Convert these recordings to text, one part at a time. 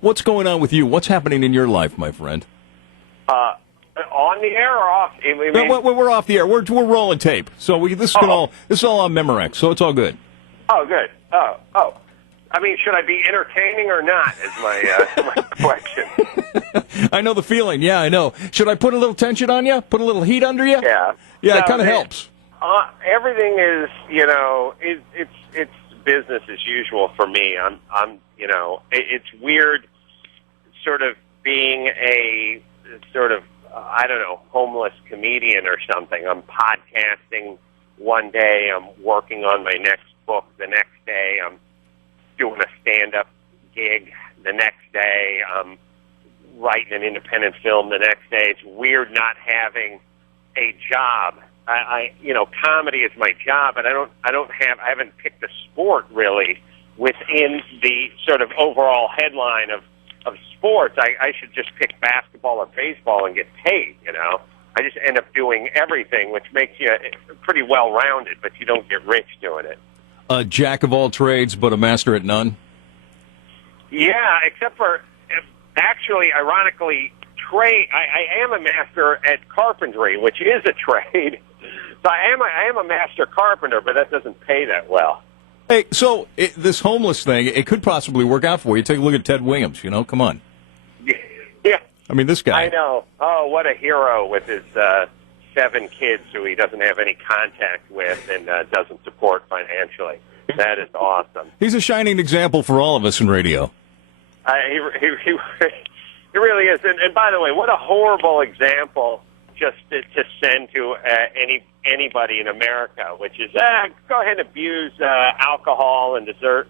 What's going on with you? What's happening in your life, my friend? On the air or off? We're off the air. We're rolling tape. So this is all on Memorex, so it's all good. Oh, good. Oh. I mean, should I be entertaining or not is my question. I know the feeling. Yeah, I know. Should I put a little tension on you? Put a little heat under you? Yeah. Yeah, it kind of helps. Everything is, it's business as usual for me. It's weird sort of being a sort of, homeless comedian or something. I'm podcasting one day. I'm working on my next book the next day. I'm doing a stand-up gig the next day. I'm writing an independent film the next day. It's weird not having a job. Comedy is my job, but I haven't picked a sport really within the sort of overall headline of sports. I should just pick basketball or baseball and get paid, I just end up doing everything, which makes you pretty well-rounded, but you don't get rich doing it. A jack of all trades, but a master at none? Yeah, except for, actually, ironically, I am a master at carpentry, which is a trade. So I am a master carpenter, but that doesn't pay that well. Hey, so this homeless thing, it could possibly work out for you. Take a look at Ted Williams, come on. Yeah. I mean, this guy. I know. Oh, what a hero with his 7 kids who he doesn't have any contact with and doesn't support financially. That is awesome. He's a shining example for all of us in radio. He really is. And by the way, what a horrible example just to send to anybody in America, which is go ahead and abuse alcohol and desert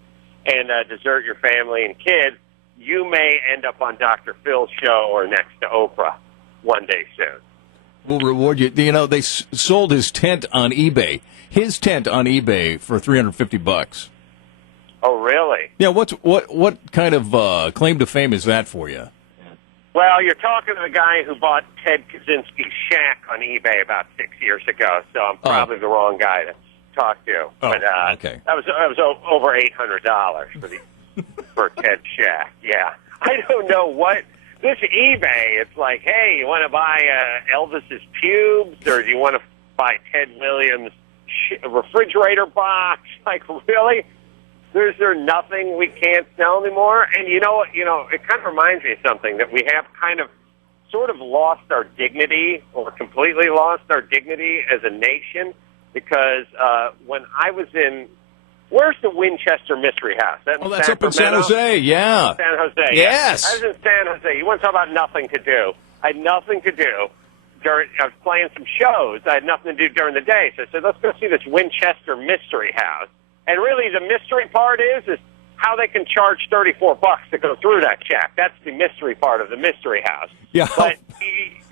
your family and kids. You may end up on Dr. Phil's show or next to Oprah one day soon. We'll reward you. They sold his tent on eBay. His tent on eBay for $350. Oh, really? Yeah. What kind of claim to fame is that for you? Well, you're talking to the guy who bought Ted Kaczynski's shack on eBay about 6 years ago, so I'm probably the wrong guy to talk to. But okay. That was over $800 for Ted's shack. Yeah, I don't know what this eBay. It's like, hey, you want to buy Elvis's pubes, or do you want to buy Ted Williams' refrigerator box? Like, really? Is there nothing we can't sell anymore? And it kind of reminds me of something that we have kind of sort of lost our dignity or completely lost our dignity as a nation because when I was where's the Winchester Mystery House? That's up in San Jose, yeah. San Jose, yes. I was in San Jose. You want to talk about nothing to do? I had nothing to do. I was playing some shows. I had nothing to do during the day. So I said, let's go see this Winchester Mystery House. And really, the mystery part is how they can charge $34 to go through that check. That's the mystery part of the Mystery House. Yeah. But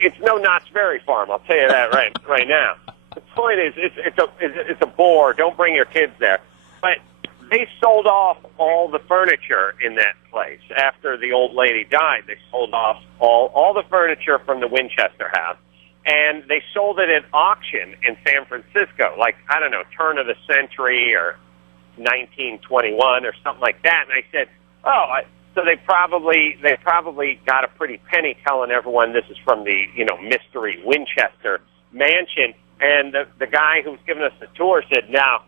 it's no Knott's Berry Farm. I'll tell you that right now. The point is, it's a bore. Don't bring your kids there. But they sold off all the furniture in that place after the old lady died. They sold off all the furniture from the Winchester House. And they sold it at auction in San Francisco, like, I don't know, turn of the century or 1921 or something like that. And I said, so they probably got a pretty penny telling everyone this is from the, mystery Winchester mansion. And the guy who was giving us the tour said, no,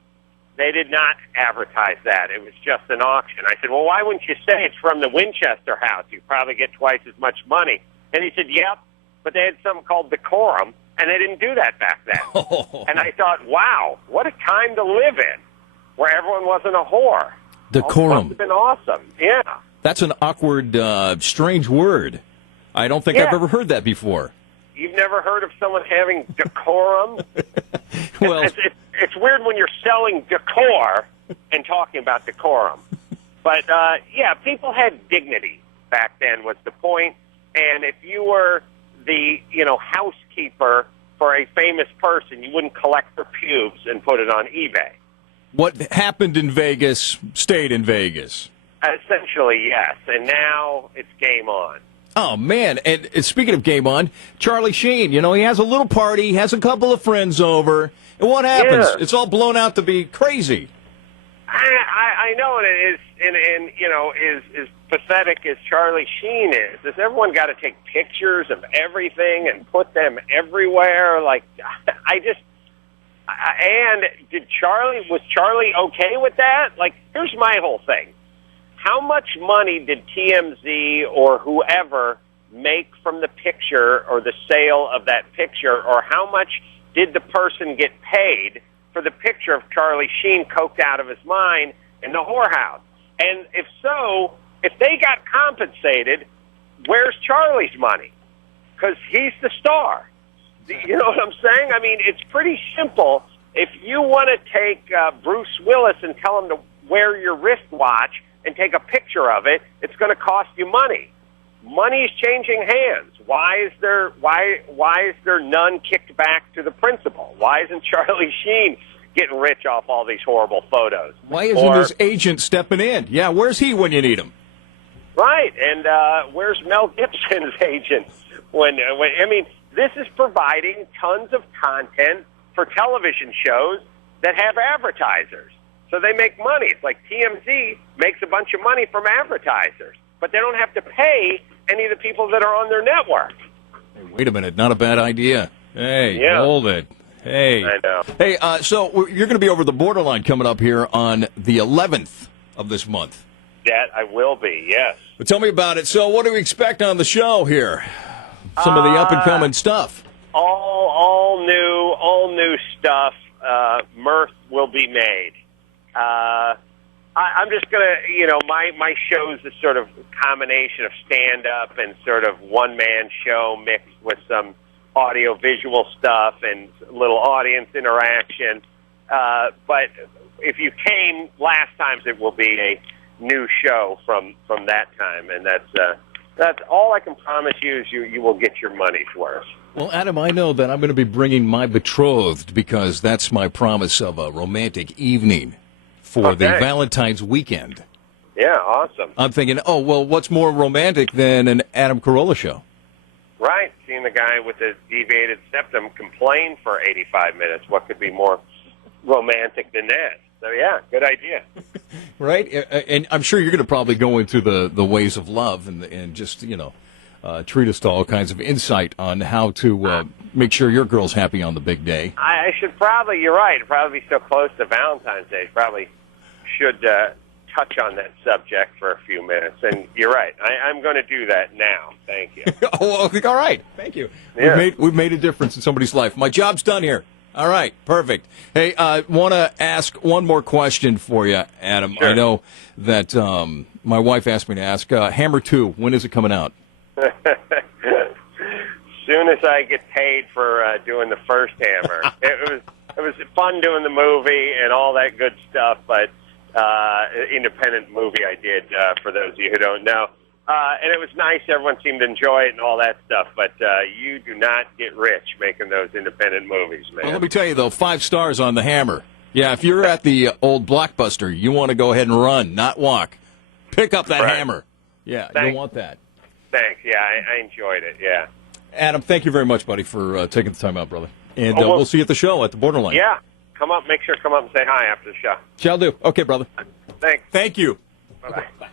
they did not advertise that. It was just an auction. I said, well, why wouldn't you say it's from the Winchester house? You probably get twice as much money. And he said, yep, but they had something called decorum, and they didn't do that back then. And I thought, wow, what a time to live in, where everyone wasn't a whore. Decorum. Must have been awesome. Yeah. That's an awkward, strange word. I don't think I've ever heard that before. You've never heard of someone having decorum? Well, it's weird when you're selling decor and talking about decorum. But, people had dignity back then was the point. And if you were the, housekeeper for a famous person, you wouldn't collect their pubes and put it on eBay. What happened in Vegas stayed in Vegas. Essentially, yes. And now it's game on. Oh, man. And speaking of game on, Charlie Sheen, he has a little party, has a couple of friends over. And what happens? Yeah. It's all blown out to be crazy. I know it is, and you know, is pathetic as Charlie Sheen is. Has everyone got to take pictures of everything and put them everywhere? Like, and was Charlie okay with that? Like, here's my whole thing. How much money did TMZ or whoever make from the picture or the sale of that picture, or how much did the person get paid for the picture of Charlie Sheen coked out of his mind in the whorehouse? And if so, if they got compensated, where's Charlie's money? Because he's the star. You know what I'm saying? I mean, it's pretty simple. If you want to take Bruce Willis and tell him to wear your wristwatch and take a picture of it, it's going to cost you money. Money's changing hands. Why is there none kicked back to the principal? Why isn't Charlie Sheen getting rich off all these horrible photos? Why isn't his agent stepping in? Yeah, where's he when you need him? Right, and where's Mel Gibson's agent? When I mean, this is providing tons of content for television shows that have advertisers. So they make money. It's like TMZ makes a bunch of money from advertisers, but they don't have to pay any of the people that are on their network. Hey, wait a minute, not a bad idea. Hey, hold it. Hey. I know. Hey, so you're going to be over the borderline coming up here on the 11th of this month. That I will be, yes. But tell me about it. So what do we expect on the show here? Some of the up-and-coming stuff. All new stuff. Mirth will be made. I'm just going to, you know, my show's a sort of combination of stand-up and sort of one-man show mixed with some audio-visual stuff and a little audience interaction. But if you came last times, it will be a new show from that time. And that's all I can promise you is you will get your money's worth. Well, Adam, I know that I'm going to be bringing my betrothed because that's my promise of a romantic evening for the Valentine's weekend. Yeah, awesome. I'm thinking, oh, well, what's more romantic than an Adam Carolla show? Right. Seeing the guy with the deviated septum complain for 85 minutes. What could be more romantic than that? So, yeah, good idea. Right? And I'm sure you're going to probably go into the ways of love and just, you know, treat us to all kinds of insight on how to make sure your girl's happy on the big day. I should probably, you're right, probably be so close to Valentine's Day, probably should touch on that subject for a few minutes. And you're right, I'm going to do that now. Thank you. Oh, all right. Thank you. Yeah. We've made a difference in somebody's life. My job's done here. All right, perfect. Hey, I want to ask one more question for you, Adam. Sure. I know that my wife asked me to ask, Hammer 2, when is it coming out? Soon as I get paid for doing the first Hammer. It was fun doing the movie and all that good stuff, but independent movie I did, for those of you who don't know. And it was nice. Everyone seemed to enjoy it and all that stuff, but you do not get rich making those independent movies, man. Well, let me tell you, though, 5 stars on the Hammer. Yeah, if you're at the old Blockbuster, you want to go ahead and run, not walk. Pick up that Hammer. Yeah, you'll want that. Thanks. Yeah, I enjoyed it, yeah. Adam, thank you very much, buddy, for taking the time out, brother. And we'll see you at the show at the Borderline. Yeah, come up. Make sure to come up and say hi after the show. Shall do. Okay, brother. Thanks. Thank you. Bye-bye. Okay, bye.